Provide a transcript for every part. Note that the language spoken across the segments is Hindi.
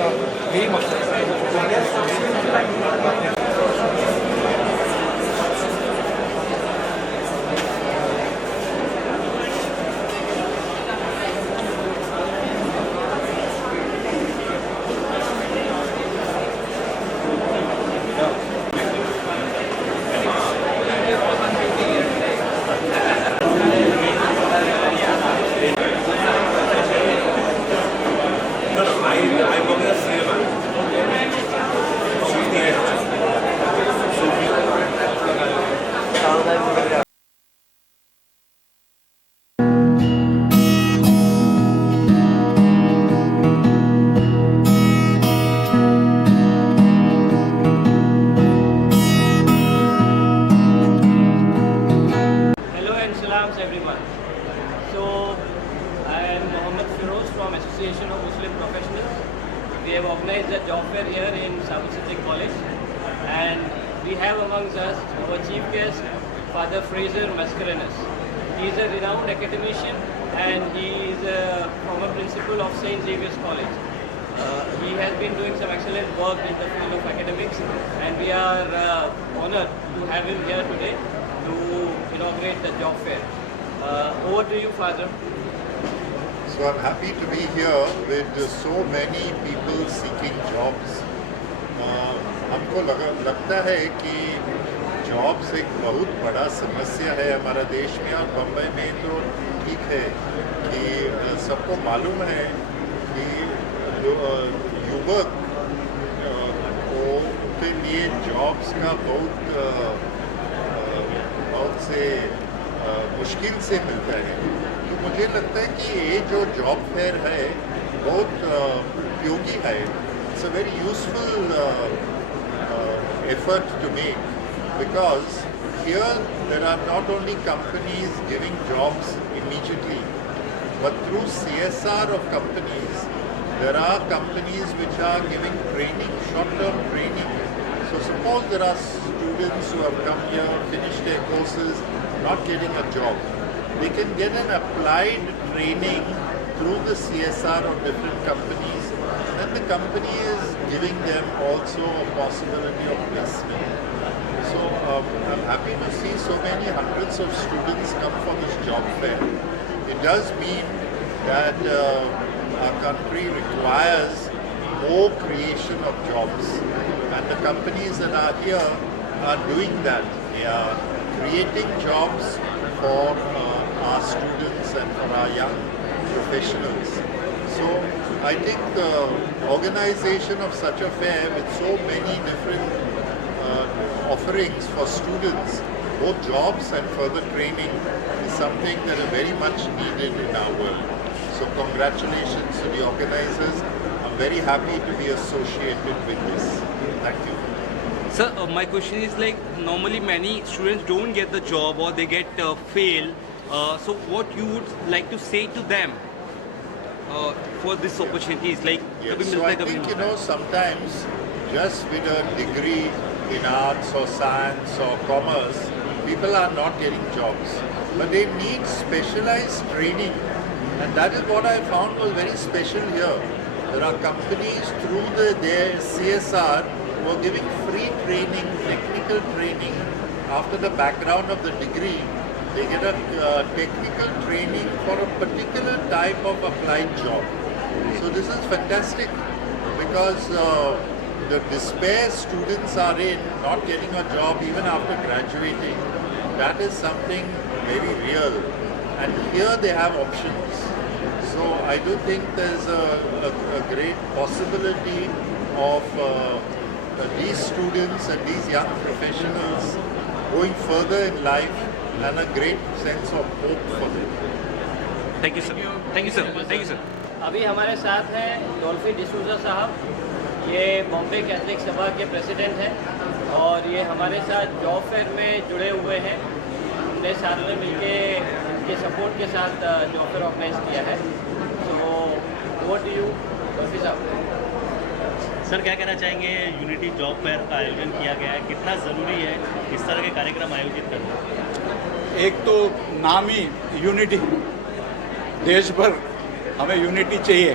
का यही मकसद है। Hello and salams everyone. So I am Mohammed Firoz from Association of Muslim Professionals. We have organized a job fair here in Sabit Siddiq College, and we have amongst us our chief guest, Father Fraser Mascarenhas. He is a renowned academician and he is a former principal of St. Xavier's College. He has been doing some excellent work in the field of academics, and we are honored to have him here today to inaugurate the job fair. Over to you, Father. So I'm happy to be here with so many people seeking jobs. हमको लगता है कि जॉब्स एक बहुत बड़ा समस्या है हमारा देश में, और बम्बई में तो ठीक है कि सबको मालूम है कि युवक को के लिए जॉब्स का बहुत से मुश्किल से मिलता है। तो मुझे लगता है कि ये जो जॉब फेयर है बहुत उपयोगी है। It's a very useful effort to make, because here there are not only companies giving jobs immediately, but through CSR of companies there are companies which are giving training, short-term training. So suppose there are students who have come here, finished their courses, not getting a job, they can get an applied training through the CSR of different companies, and the company is giving them also a possibility of placement. So I'm happy to see so many hundreds of students come for this job fair. It does mean that our country requires more creation of jobs, and the companies that are here are doing that. They are creating jobs for our students and for our young professionals. So I think the organization of such a fair with so many different offerings for students, both jobs and further training, is something that is very much needed in our world. So congratulations to the organizers. I'm very happy to be associated with this. Thank you. Sir, my question is like normally many students don't get the job or they get fail. So what you would like to say to them for this opportunities? Like, yes, so I think sometimes just with a degree in arts or science or commerce, people are not getting jobs, but they need specialized training, and that is what I found was very special here. There are companies through their CSR who are giving free training, technical training. After the background of the degree, they get a technical training for a particular type of applied job. So this is fantastic, because the despair students are in, not getting a job even after graduating, that is something very real, and here they have options. So I do think there's a great possibility of these students and these young professionals going further in life, and a great sense of hope for them. Thank you, sir. Thank you, sir. Thank you, sir. अभी हमारे साथ हैं डोल्फी डिसूजा साहब, ये बॉम्बे कैथलिक सभा के प्रेसिडेंट हैं, और ये हमारे साथ जॉब फेयर में जुड़े हुए हैं। हमने सारों ने मिलके इनके सपोर्ट के साथ जॉब फेयर ऑर्गेनाइज किया है। तो व्हाट डू यू डोल्फी साहब? सर क्या कहना चाहेंगे, यूनिटी जॉब फेयर का आयोजन किया गया है, कितना ज़रूरी है इस तरह के कार्यक्रम आयोजित करना? एक तो नाम ही यूनिटी, देश भर हमें यूनिटी चाहिए,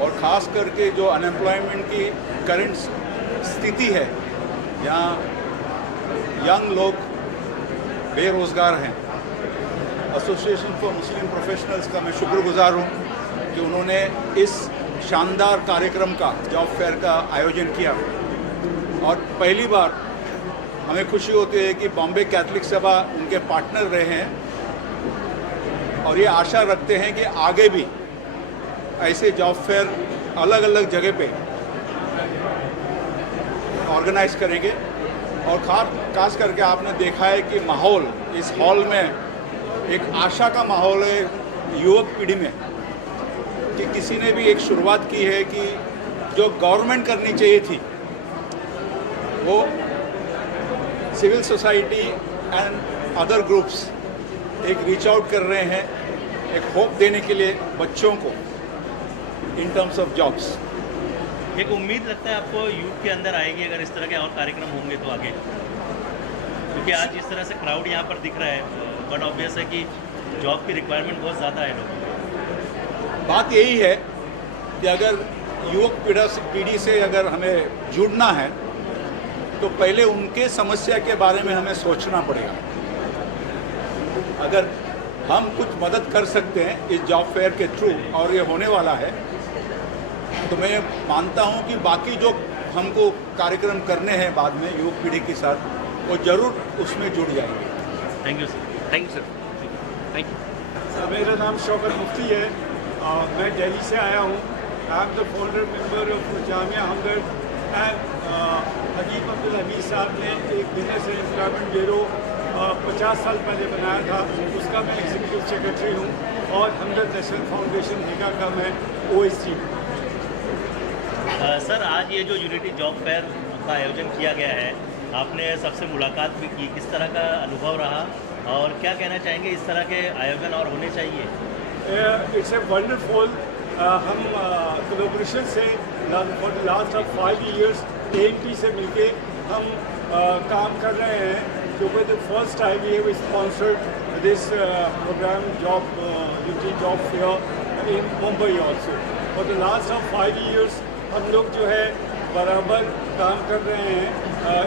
और ख़ास करके जो अनएम्प्लॉयमेंट की करंट स्थिति है, यहाँ यंग लोग बेरोज़गार हैं। एसोसिएशन फॉर मुस्लिम प्रोफेशनल्स का मैं शुक्रगुजार हूँ कि उन्होंने इस शानदार कार्यक्रम का, जॉब फेयर का आयोजन किया। और पहली बार हमें खुशी होती है कि बॉम्बे कैथलिक सभा उनके पार्टनर रहे हैं और ये आशा रखते हैं कि आगे भी ऐसे जॉब फेयर अलग अलग जगह पे ऑर्गेनाइज करेंगे। और खास करके आपने देखा है कि माहौल इस हॉल में एक आशा का माहौल है युवक पीढ़ी में, कि किसी ने भी एक शुरुआत की है कि जो गवर्नमेंट करनी चाहिए थी वो civil society and other groups एक रीच आउट कर रहे हैं, एक होप देने के लिए बच्चों को इन टर्म्स ऑफ जॉब्स। एक उम्मीद लगता है आपको यूथ के अंदर आएगी अगर इस तरह के और कार्यक्रम होंगे तो आगे, क्योंकि आज जिस तरह से क्राउड यहाँ पर दिख रहा है, बट ऑब्वियस है कि जॉब की रिक्वायरमेंट बहुत ज़्यादा है लोगों को। बात यही है कि अगर युवक पीढ़ी से अगर हमें जुड़ना है तो पहले उनके समस्या के बारे में हमें सोचना पड़ेगा। अगर हम कुछ मदद कर सकते हैं इस जॉब फेयर के थ्रू, और ये होने वाला है, तो मैं मानता हूं कि बाकी जो हमको कार्यक्रम करने हैं बाद में युवक पीढ़ी के साथ, वो ज़रूर उसमें जुड़ जाएंगे। Thank you sir. Thank you sir, thank you. मेरा नाम शौकत मुफ्ती है, मैं दिल्ली से आया हूँ। I am the founder member of Jamia Hamdard and Hakim Abdul Hamid sahab ने एक बिजनेस एंड एम्प्लॉयमेंट ब्यूरो 50 साल पहले बनाया था, उसका मैं एग्जीक्यूटिव सेक्रेटरी हूँ। और हमदर्द नेशनल फाउंडेशन हिगा का मैं OSG। सर, आज ये जो यूनिटी जॉब फेयर का आयोजन किया गया है, आपने सबसे मुलाकात भी की, किस तरह का अनुभव रहा और क्या कहना चाहेंगे, इस तरह के आयोजन और होने चाहिए? It's a wonderful. हम कोलैबोरेशन से for the last of 5 years AMT से मिलके हम काम कर रहे हैं, क्योंकि the first time we have sponsored this programme unity job fair in Mumbai also. For the last of 5 years हम लोग जो है बराबर काम कर रहे हैं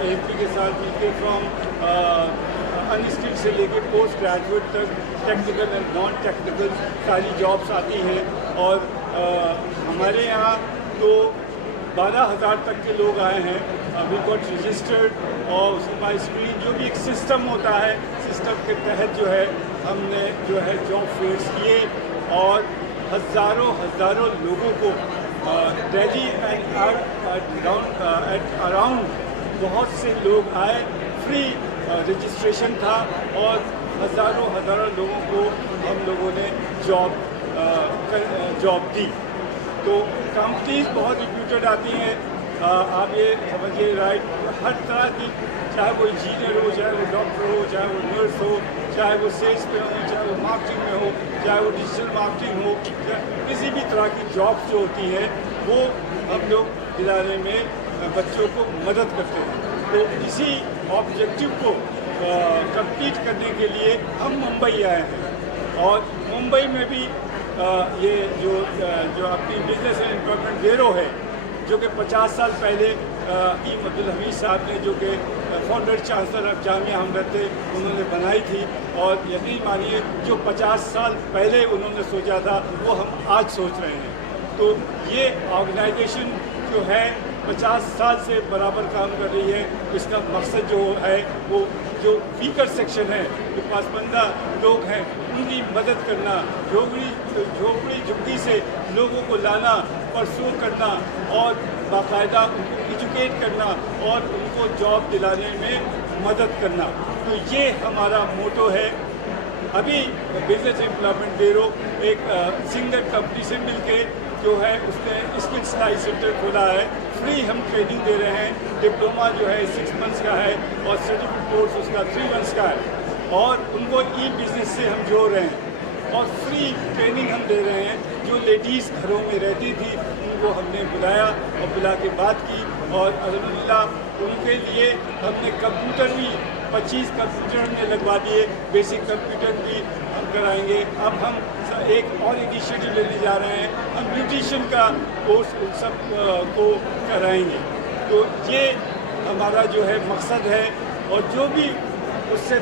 AMT के साथ मिलके, फ्रॉम अनस्किल्ड से लेके पोस्ट ग्रेजुएट तक, टेक्निकल एंड नॉन टेक्निकल सारी जॉब्स आती हैं। और हमारे यहाँ तो 12,000 तक के लोग आए हैं, वी गॉट रजिस्टर्ड। और उसके बाद स्क्रीन जो भी एक सिस्टम होता है, सिस्टम के तहत जो है हमने जो है जॉब फेयर्स किए और हज़ारों लोगों को दिल्ली एंड अराउंड बहुत से लोग आए, फ्री रजिस्ट्रेशन था और हज़ारों लोगों को हम लोगों ने जॉब दी। तो कंपनीज बहुत रिप्यूटेड आती हैं, आप ये समझिए, राइट, हर तरह की, चाहे वो इंजीनियर हो, चाहे वो डॉक्टर हो, चाहे वो नर्स हो, चाहे वो सेल्स में हो, चाहे वो मार्केटिंग में हो, चाहे वो डिजिटल मार्केटिंग हो, किसी भी तरह की जॉब्स जो होती हैं वो हम लोग दिलाने में बच्चों को मदद करते हैं। तो इसी ऑब्जेक्टिव को कंप्लीट करने के लिए हम मुंबई आए हैं। और मुंबई में भी ये जो अपनी बिजनेस एंड एम्प्लॉयमेंट ब्यूरो है, जो कि 50 साल पहले हकीम अब्दुल हमीद साहब ने, जो कि फाउंडर चांसलर ऑफ जामिया हमदर्द थे, उन्होंने बनाई थी। और यकीन मानिए, जो 50 साल पहले उन्होंने सोचा था वो हम आज सोच रहे हैं। तो ये ऑर्गेनाइजेशन जो है 50 साल से बराबर काम कर रही है। इसका मकसद जो है वो जो वीकर सेक्शन है, जो पासबंदा लोग हैं, उनकी मदद करना, झोपड़ी झुग्गी से लोगों को लाना, परसू करना और बाकायदा उनको एजुकेट करना और उनको जॉब दिलाने में मदद करना। तो ये हमारा मोटो है। अभी बिजनेस एम्प्लॉयमेंट ब्यूरो एक सिंगल कंपनी से मिलके जो है उसने स्किल सिलाई सेंटर खोला है। फ्री हम ट्रेनिंग दे रहे हैं। डिप्लोमा जो है 6 months का है और सर्टिफिकेट कोर्स उसका 3 months का है। और उनको बिजनेस से हम जोड़ रहे हैं और फ्री ट्रेनिंग हम दे रहे हैं। जो लेडीज़ घरों में रहती थी उनको हमने बुलाया और बुला के बात की और अल्हम्दुलिल्लाह उनके लिए हमने कंप्यूटर भी 25 कंप्यूटर हमने लगवा दिए। बेसिक कंप्यूटर भी हम कराएंगे। अब हम एक और इनिशिएटिव लेने जा रहे हैं, हम ब्यूटिशियन का कोर्स उन सब को कराएंगे। तो ये हमारा जो है मकसद है, और जो भी उससे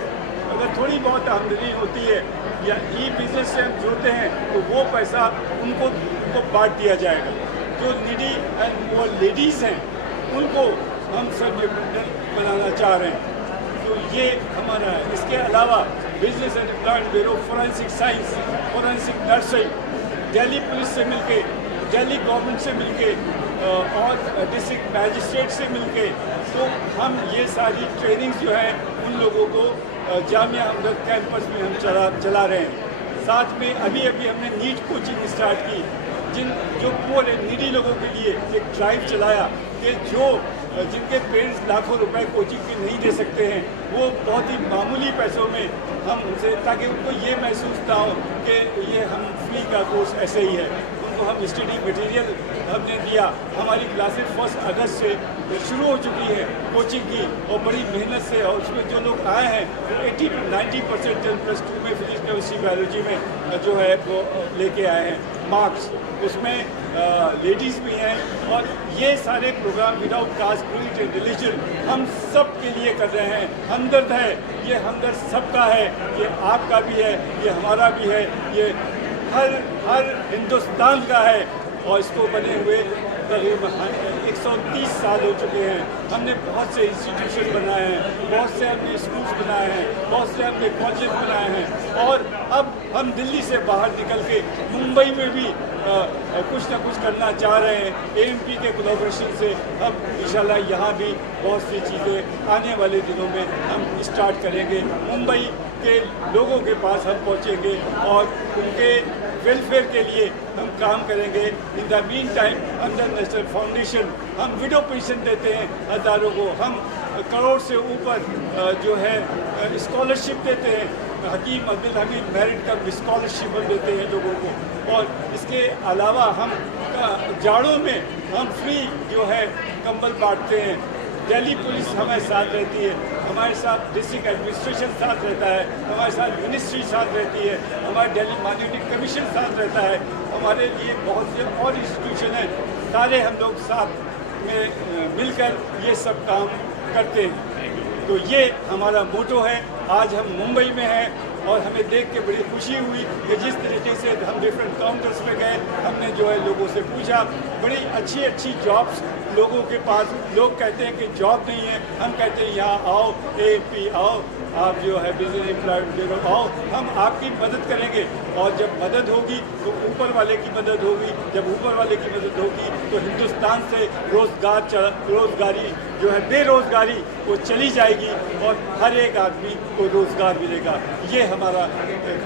अगर थोड़ी बहुत आमदनी होती है या ई बिजनेस से हम जुड़ते हैं तो वो पैसा उनको बांट दिया जाएगा। जो नीडी एंड वो लेडीज़ हैं उनको हम सब डिपेंडेंट बनाना चाह रहे हैं। तो ये हमारा है। इसके अलावा business and employment bureau, forensic science, forensic nursing, Delhi police से मिलके, दिल्ली गवर्नमेंट से मिलके और डिस्ट्रिक्ट मैजिस्ट्रेट से मिलके, तो हम ये सारी ट्रेनिंग जो है उन लोगों को जामिया हमदर्द कैंपस में हम चला रहे हैं। साथ में अभी हमने नीट कोचिंग स्टार्ट की, जो पूरे नीडी लोगों के लिए एक ड्राइव चलाया कि जिनके पेरेंट्स लाखों रुपए कोचिंग के नहीं दे सकते हैं, वो बहुत ही मामूली पैसों में हम उनसे, ताकि उनको ये महसूस ना हो कि ये हम फ्री का कोर्स ऐसे ही है, उनको हम स्टडी मटेरियल हमने दिया। हमारी क्लासेस 1 अगस्त से शुरू हो चुकी है कोचिंग की, और बड़ी मेहनत से, और उसमें जो लोग आए हैं 80 to 90% +2 में फिजिक्स केमिस्ट्री बायोलॉजी में जो है वो लेके आए हैं मार्क्स। उसमें लेडीज़ भी हैं, और ये सारे programme without caste, creed and religion हम सब के लिए कर रहे हैं। हमदर्द है, ये हमदर्द सबका है, ये आपका भी है, ये हमारा भी है, ये हर हिंदुस्तान का है। और इसको बने हुए तकरीबन 130 साल हो चुके हैं। हमने बहुत से इंस्टीट्यूशन बनाए हैं, बहुत से हमने स्कूल्स बनाए हैं, बहुत से हमने कॉलेज बनाए हैं, और अब हम दिल्ली से बाहर निकल के मुंबई में भी कुछ ना कुछ करना चाह रहे हैं। AMP के कोलैबोरेशन से हम इंशाल्लाह यहाँ भी बहुत सी चीज़ें आने वाले दिनों में हम स्टार्ट करेंगे। मुंबई के लोगों के पास हम पहुँचेंगे और उनके वेलफेयर के लिए हम काम करेंगे। In the mean time under national foundation हम विडो पेंशन देते हैं हज़ारों को, हम करोड़ से ऊपर जो है स्कॉलरशिप देते हैं। हकीम अब्दुल हमीद मेरिट का स्कॉलरशिप हम देते हैं लोगों को, और इसके अलावा हम जाड़ों में हम फ्री जो है कंबल बांटते हैं। दिल्ली पुलिस हमारे साथ रहती है, हमारे साथ डिस्ट्रिक्ट एडमिनिस्ट्रेशन साथ रहता है, हमारे साथ मिनिस्ट्री साथ रहती है, हमारे दिल्ली मॉनिटरिंग कमीशन साथ रहता है, हमारे लिए बहुत से और इंस्टीट्यूशन हैं, सारे हम लोग साथ में मिलकर ये सब काम करते हैं। तो ये हमारा मोटो है। आज हम मुंबई में हैं, और हमें देख के बड़ी खुशी हुई कि जिस तरीके से हम डिफरेंट काउंटर्स में गए, हमने जो है लोगों से पूछा, बड़ी अच्छी जॉब्स लोगों के पास, लोग कहते हैं कि जॉब नहीं है, हम कहते हैं यहाँ आओ, AMP आओ, आप जो है बिजनेस एम्प्लॉयमेंट ब्यूरो आओ, हम आपकी मदद करेंगे। और जब मदद होगी तो ऊपर वाले की मदद होगी, जब ऊपर वाले की मदद होगी तो हिंदुस्तान से रोज़गारी जो है बेरोज़गारी वो चली जाएगी, और हर एक आदमी को रोज़गार मिलेगा। ये हमारा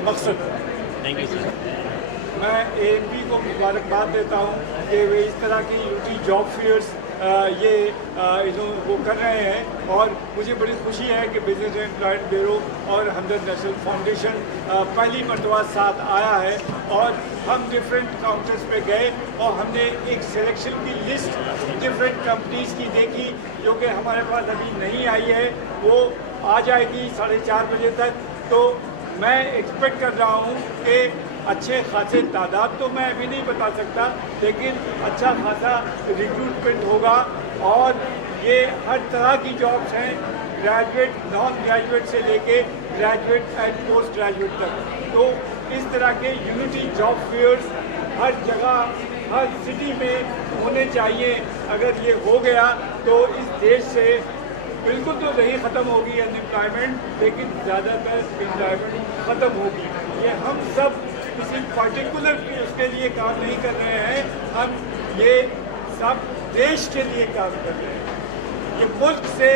मकसद है। Thank you sir. मैं AMP को मुबारकबाद देता हूँ कि वे इस तरह की यूटी जॉब फेयर्स वो कर रहे हैं, और मुझे बड़ी खुशी है कि बिजनेस एम्प्लॉयमेंट ब्यूरो और हमदर्द नेशनल फाउंडेशन पहली मरतबा साथ आया है। और हम डिफरेंट काउंटर्स पे गए और हमने एक सिलेक्शन की लिस्ट डिफरेंट कंपनीज़ की देखी, जो कि हमारे पास अभी नहीं आई है, वो आ जाएगी 4:30 बजे तक। तो मैं एक्सपेक्ट कर रहा हूँ कि अच्छे खासे तादाद तो मैं अभी नहीं बता सकता, लेकिन अच्छा खासा रिक्रूटमेंट होगा, और ये हर तरह की जॉब्स हैं, ग्रेजुएट, नॉन ग्रेजुएट से लेके ग्रेजुएट एंड पोस्ट ग्रेजुएट तक। तो इस तरह के यूनिटी जॉब फेयर्स हर जगह, हर सिटी में होने चाहिए। अगर ये हो गया तो इस देश से बिल्कुल तो नहीं ख़त्म होगी अनएम्प्लॉयमेंट, लेकिन ज़्यादातर एम्प्लॉयमेंट ख़त्म होगी। ये हम सब किसी पर्टिकुलर उसके लिए काम नहीं कर रहे हैं, हम ये सब देश के लिए काम कर रहे हैं। ये मुल्क से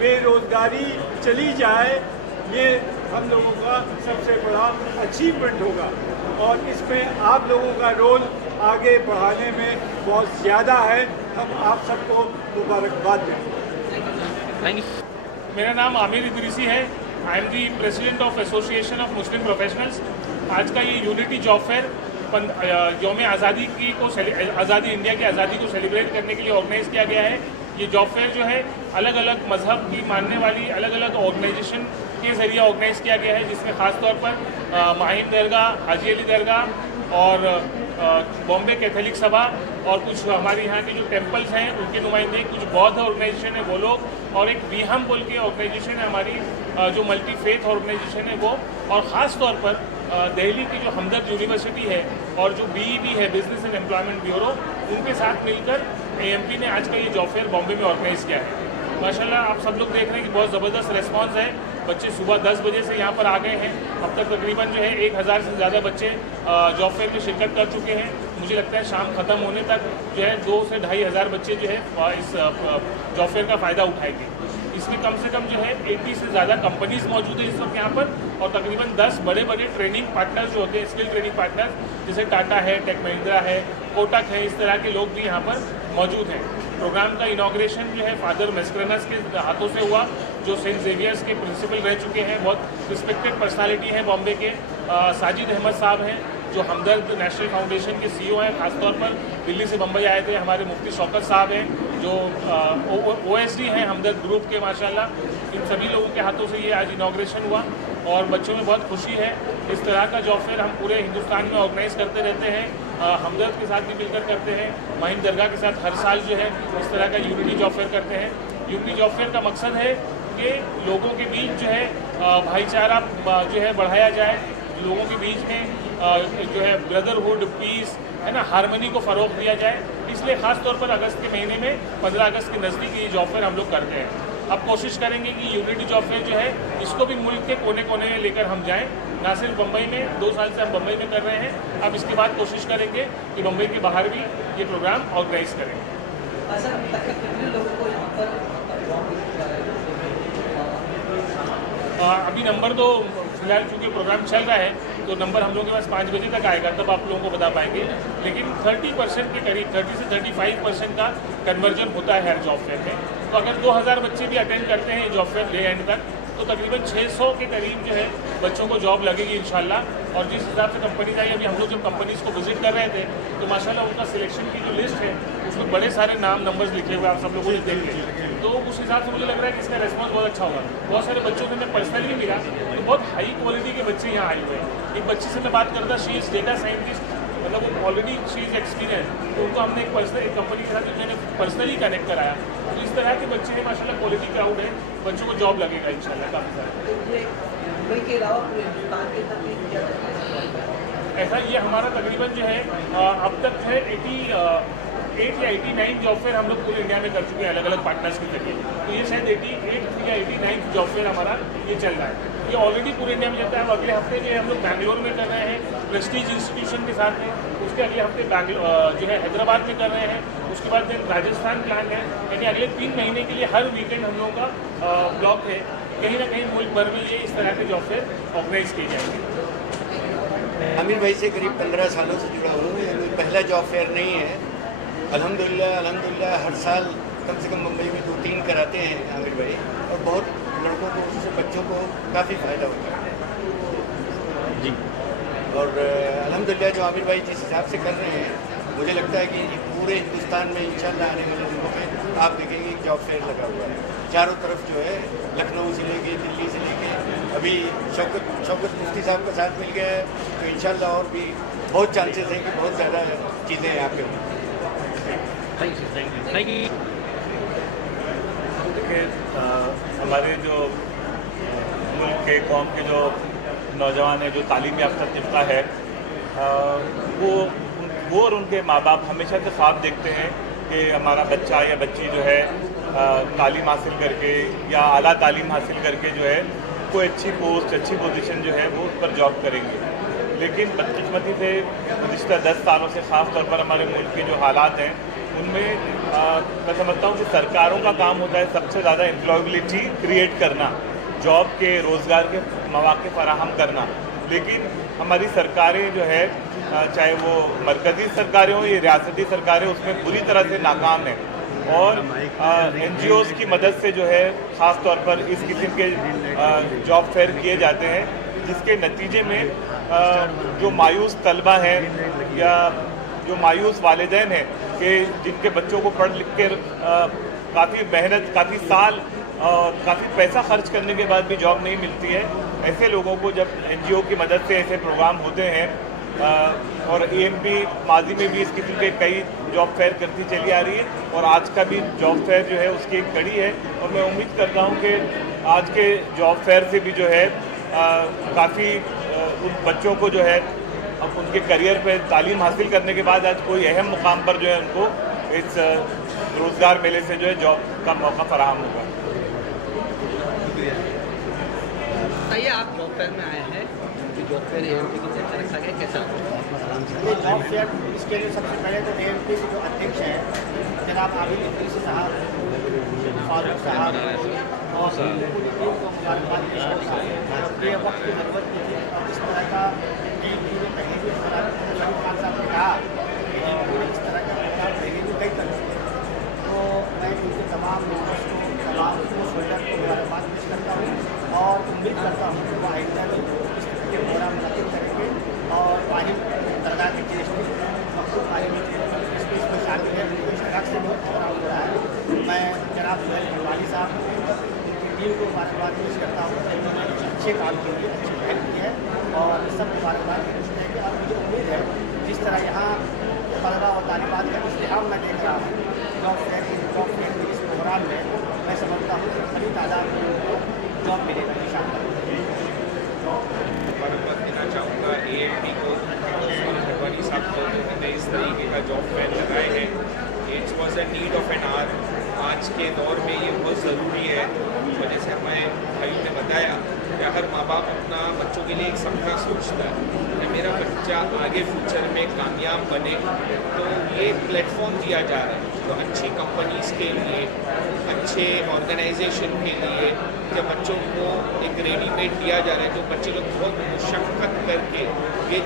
बेरोज़गारी चली जाए, ये हम लोगों का सबसे बड़ा अचीवमेंट होगा, और इसमें आप लोगों का रोल आगे बढ़ाने में बहुत ज़्यादा है। हम आप सबको मुबारकबाद दें। Thank you. मेरा नाम आमिर इदरीसी है। I am the president of association of Muslim professionals. आज का ये यूनिटी जॉब फेयर यौम आज़ादी आज़ादी इंडिया की आज़ादी को सेलिब्रेट करने के लिए ऑर्गेनाइज़ किया गया है। ये जॉब फेयर जो है अलग अलग मज़हब की मानने वाली अलग अलग ऑर्गेनाइजेशन के ज़रिए ऑर्गेनाइज़ किया गया है, जिसमें ख़ास तौर पर माहिम दरगाह, हाजी अली दरगाह और बॉम्बे कैथोलिक सभा और कुछ हमारे यहाँ के जो टेम्पल्स हैं उनके नुमाइंदे, कुछ बौद्ध ऑर्गेनाइजेशन है वो लोग, और एक बीहम बोल के ऑर्गेनाइजेशन है हमारी जो मल्टी फेथ ऑर्गेनाइजेशन है वो, और ख़ास तौर पर दिल्ली की जो हमदर्द यूनिवर्सिटी है और जो BEB है, बिजनेस एंड एम्प्लॉयमेंट ब्यूरो, उनके साथ मिलकर AMP ने आज का ये जॉब फेयर बॉम्बे में ऑर्गेनाइज़ किया है। माशाल्लाह आप सब लोग देख रहे हैं कि बहुत ज़बरदस्त रिस्पांस है। बच्चे सुबह 10 बजे से यहाँ पर आ गए हैं। अब तक तकरीबन जो है 1000 से ज़्यादा बच्चे जॉब फेयर में शिरकत कर चुके हैं। मुझे लगता है शाम ख़त्म होने तक जो है 2 से 2500 बच्चे जो है इस जॉब फेयर का फ़ायदा उठाएंगे। इसमें कम से कम जो है 80 से ज़्यादा कंपनीज मौजूद है इस वक्त यहाँ पर, और तकरीबन 10 बड़े बड़े ट्रेनिंग पार्टनर्स जो होते हैं, स्किल ट्रेनिंग पार्टनर्स, जैसे टाटा है, टेक महिंद्रा है, कोटक है, इस तरह के लोग भी यहाँ पर मौजूद हैं। प्रोग्राम का इनाग्रेशन जो है फादर मेस्क्रनस के हाथों से हुआ, जो सेंट जेवियर्स के प्रिंसिपल रह चुके हैं, बहुत रिस्पेक्टेड पर्सनालिटी हैं बॉम्बे के। साजिद अहमद साहब हैं जो हमदर्द नेशनल फाउंडेशन के CEO हैं, खासतौर पर दिल्ली से बम्बई आए थे। हमारे मुफ्ती शौकत साहब हैं जो OSD हैं हमदर्द ग्रुप के, माशाल्लाह। इन सभी लोगों के हाथों से ये आज इनाग्रेशन हुआ और बच्चों में बहुत खुशी है। इस तरह का जॉब फेयर हम पूरे हिंदुस्तान में ऑर्गेनाइज़ करते रहते हैं, हमदर्द के साथ भी मिलकर करते हैं, माहिम दरगाह के साथ हर साल जो है इस तरह का यूनिटी जॉब फेयर करते हैं। यूनिटी जॉब फेयर का मकसद है कि लोगों के बीच जो है भाईचारा जो है बढ़ाया जाए, लोगों के बीच में जो है ब्रदरहुड, पीस है ना, हारमनी को फ़रोग़ दिया जाए। इसलिए ख़ास तौर पर अगस्त के महीने में 15 अगस्त के नज़दीक ये जॉब फेयर हम लोग करते हैं। अब कोशिश करेंगे कि यूनिटी जॉब फेयर जो है इसको भी मुल्क के कोने कोने में लेकर हम जाएं, ना सिर्फ बम्बई में। 2 साल से हम बम्बई में कर रहे हैं, अब इसके बाद कोशिश करेंगे कि बम्बई के बाहर भी ये प्रोग्राम ऑर्गेनाइज करें। सर, अभी तक कितने लोगों को यहाँ पर जॉब मिल रहा है? अभी नंबर तो फिलहाल चूँकि प्रोग्राम चल रहा है तो नंबर हम लोगों के पास 5 बजे तक आएगा, तब आप लोगों को बता पाएंगे। लेकिन 30% के करीब, 30 से 35% का कन्वर्जन होता है हर जॉब फेयर में। तो अगर 2000 बच्चे भी अटेंड करते हैं जॉब फेयर डे एंड तक, तो तकरीबन 600 के करीब जो है बच्चों को जॉब लगेगी इंशाल्लाह। और जिस हिसाब से कंपनीज आई, अभी हम लोग जब कंपनीज़ को विजिट कर रहे थे तो माशाल्लाह उनका सिलेक्शन की जो लिस्ट है उसमें बड़े सारे नाम नंबर्स लिखे हुए आप सब लोगों ने देखे, तो उस हिसाब से मुझे लग रहा है कि इसका रेस्पॉन्स बहुत अच्छा होगा। बहुत सारे बच्चों से मैं पर्सनली भी मिला तो बहुत हाई क्वालिटी के बच्चे यहाँ आए हुए हैं। एक बच्ची से मैं बात करता, शी इज़ डेटा साइंटिस्ट, मतलब वो ऑलरेडी शी इज़ एक्सपीरियंस, तो उनको हमने एक कंपनी के साथ मैंने पर्सनली कनेक्ट कराया। तो इस तरह के बच्चे हैं माशाल्लाह, क्वालिटी क्राउड है, बच्चों को जॉब लगेगा इंशाल्लाह काफ़ी सारा। तो ये मुंबई के अलावा पूरे हिंदुस्तान के अंदर भी किया जाता है ऐसा ये हमारा तकरीबन जो है अब तक है 88 या 89 जॉब फेयर हम लोग पूरे इंडिया में कर चुके हैं अलग अलग पार्टनर्स के जरिए। तो ये शायद 88 या 89 जॉब फेयर हमारा ये चल रहा है। ये ऑलरेडी पूरे इंडिया में चलता है। अब अगले हफ्ते जो है हम लोग बैंगलोर में कर रहे हैं प्रेस्टीज इंस्टीट्यूशन के साथ में, उसके अगले हफ्ते जो है हैदराबाद में कर रहे हैं, उसके बाद दिन राजस्थान प्लान है। यानी अगले 3 महीने के लिए हर वीकेंड हम लोगों का ब्लॉक है। कहीं ना कहीं मुल्क भर में ये इस तरह के जॉब फेयर ऑर्गेनाइज किए जाएंगे। आमिर भाई से करीब 15 सालों से जुड़ा हूँ। ये कोई पहला जॉब फेयर नहीं है। अल्हम्दुलिल्लाह हर साल कम से कम मुंबई में 2-3 कराते हैं आमिर भाई, और बहुत लड़कों को, उससे बच्चों को काफ़ी फ़ायदा होता है जी। और अल्हम्दुलिल्लाह जो आमिर भाई जिस हिसाब से कर रहे हैं, मुझे लगता है कि पूरे हिंदुस्तान में इंशाल्लाह आने वाले दिनों में आप देखेंगे एक जॉब फेयर लगा हुआ है चारों तरफ जो है, लखनऊ से लेके दिल्ली से लेके, अभी शौकत मुफ्ती साहब का साथ मिल गया है, तो इंशाल्लाह और भी बहुत चांसेस हैं कि बहुत ज़्यादा चीज़ें यहाँ पे हों। Thank you. देखिए, हमारे जो मुल्क के कौम के जो नौजवान है, जो तालीम याफ्ता तबका है, वो और उनके माँ बाप हमेशा से ख्वाब देखते हैं कि हमारा बच्चा या बच्ची जो है तालीम हासिल करके या आला तालीम हासिल करके जो है कोई अच्छी पोस्ट, अच्छी पोजीशन जो है वो उस पर जॉब करेंगे। लेकिन बदकिस्मती से गुज़िश्ता 10 सालों से ख़ास तौर पर हमारे मुल्क के जो हालात हैं उनमें मैं समझता हूँ कि सरकारों का काम होता है सबसे ज़्यादा एम्प्लॉयबिलिटी क्रिएट करना, जॉब के, रोज़गार के मौक़े फराहम करना। लेकिन हमारी सरकारें जो है, चाहे वो मरकज़ी सरकारें हों या रियासती सरकारें, उसमें बुरी तरह से नाकाम हैं। और NGOs की मदद से जो है ख़ास तौर पर इस किस्म के जॉब फेयर किए जाते हैं, जिसके नतीजे में जो मायूस तलबा हैं या जो मायूस वालिदैन हैं कि जिनके बच्चों को पढ़ लिख कर काफ़ी मेहनत, काफ़ी साल और काफ़ी पैसा खर्च करने के बाद भी जॉब नहीं मिलती है। ऐसे लोगों को जब NGO की मदद से ऐसे प्रोग्राम होते हैं और AMP माजी में भी इस किस्म के कई जॉब फेयर करती चली आ रही है और आज का भी जॉब फेयर जो है उसकी एक कड़ी है और मैं उम्मीद करता हूँ कि आज के जॉब फेयर से भी जो है काफ़ी उन बच्चों को जो है अब उनके करियर पे तालीम हासिल करने के बाद आज कोई अहम मुकाम पर जो है उनको इस रोज़गार मेले से जो है जॉब का मौका फराहम होगा। आइए, आप जॉब फेयर में आए हैं, जॉब फेयर AMP की चर्चा रखा गया, कैसा ये जॉब फेयर इसके लिए सबसे पहले तो AMP के जो अध्यक्ष हैं जनाब आबिद इदरीसी साहब, फारूक साहब और पूरी टीम को मुबारकबाद पेश करता हूँ। ये वक्त की ज़रूरत नहीं थी और इस तरह का AMP ने पहले भी इस तरह शरीफ खान साहब ने कहा कि AMP ने इस तरह का प्रोग्राम पहले भी कई कर चुके हैं, तो मैं उनके तमाम मेम्बर्स को, तमाम होल्डर को मुबारकबाद पेश करता हूँ और उम्मीद करता हूँ कि वो आइंदा भी इस तरह के प्रोग्राम मुनक़िद करेंगे और वाहिद दरगाह के चेस्टी मखसूस आलिमी स्पेस में शामिल है, उनको इश्तराक से बहुत प्रोग्राम हो रहा है। मैं जनाब सुहेल भिवानी साहब उनकी टीम को मुबारकबाद पेश करता हूँ, उन्होंने अच्छे काम के लिए अच्छी पहल की है और इस सब मुबारकबाद की कोशिश है। और मुझे उम्मीद है जिस तरह यहाँ तलबा और तालिबात का इस्तेमाल मैं देख रहा हूँ जॉब फेयर के इस प्रोग्राम में, मैं समझता हूँ कि बड़ी तादाद में लोगों को जॉब मिलेगा इंशाअल्लाह। मुबारकबाद देना चाहूँगा AMP को, भगवानी साहब को, उन्होंने इस तरीके का जॉब फेयर लगाए हैं। It was a need of an hour. आज के दौर में ये बहुत ज़रूरी है और जैसे हमें भाई ने बताया कि हर माँ बाप अपना बच्चों के लिए एक सपना सोचता है कि मेरा बच्चा आगे फ्यूचर में कामयाब बने, तो ये प्लेटफॉर्म दिया जा रहा है तो अच्छी कंपनीज़ के लिए, अच्छे ऑर्गेनाइजेशन के लिए, जब बच्चों को एक रेडीमेड दिया जा रहा है, जो बच्चे लोग बहुत मुशक्क़त करके ये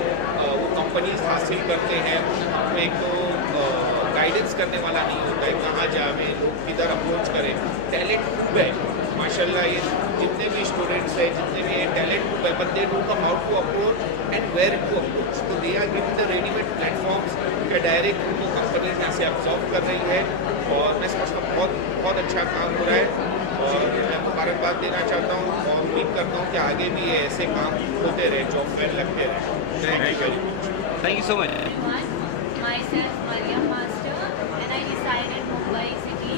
वो कंपनीज हासिल करते हैं, उनमें एक तो गाइडेंस करने वाला नहीं होता है, कहाँ जावे, लोग किधर अप्रोच करें, टैलेंट खूब है माशाल्लाह। ये जितने भी स्टूडेंट्स हैं, जितने भी टैलेंट खूब है, but they don't know how to approach and where to approach, तो they are giving the readymade platforms के डायरेक्ट उनको कंपनीज यहाँ से ऑब्जॉर्व कर रही है और मैं समझता हूँ बहुत अच्छा काम हो रहा है और मैं मुबारकबाद देना चाहता हूँ और उम्मीद करता हूँ कि आगे भी ऐसे काम होते रहे, जॉब फेयर लगते रहे। Thank you so much. Myself, Mariam Master, and I resided in Mumbai city.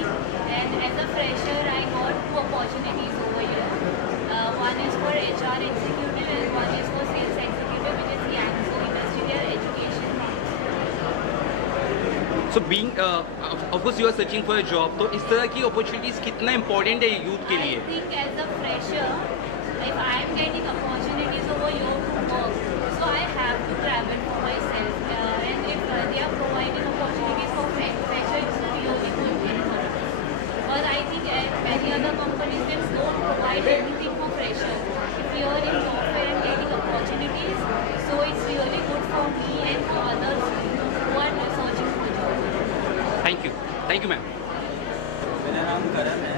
And as a fresher, I got two opportunities over here. One is for HR executive, and one is for sales executive, which is Yangtze Industrial Education. So being, of course, you are searching for a job. तो इस तरह की opportunities कितना important है यूथ के लिए? I think as a fresher, if I am getting opportunities over here to work, so I have to travel for myself. And if they are providing opportunities for fresher, it's really good thing for us. But I think many other companies just don't provide anything for fresher. If you are in job fair and getting opportunities, so it's really good for me and for others who are searching for jobs. Thank you ma'am. मेरा नाम करम है,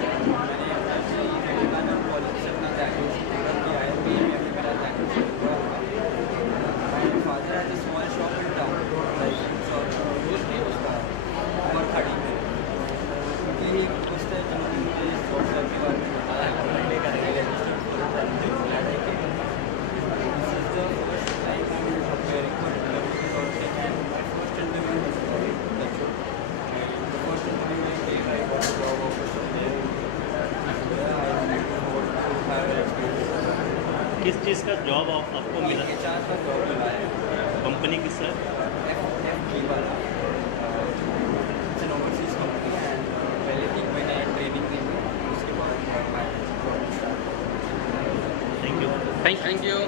मैंने कॉलेज से अपना ग्रेजुएशन पूरा किया है, BA में भी मेरा ग्रेजुएशन पूरा हुआ। My father has a small shop in town, like उसका उमर खाड़ी में, क्योंकि दोस्त है जिन्होंने मुझे इस जॉब फेयर के बारे में बताया, मंडे का रजिस्टर मुझे मिला है कि this is the first time I am preparing for interview और सेकंड माय फर्स्ट इंटरव्यू किस चीज़ का जॉब आपको मिला? HR का जॉब मिला है। कंपनी किस सर? FG वाला, इट्स एन ओवरसीज कंपनी है। पहले 3 महीने ट्रेनिंग दी थी, उसके बाद मैं job start. Thank you. Thank you.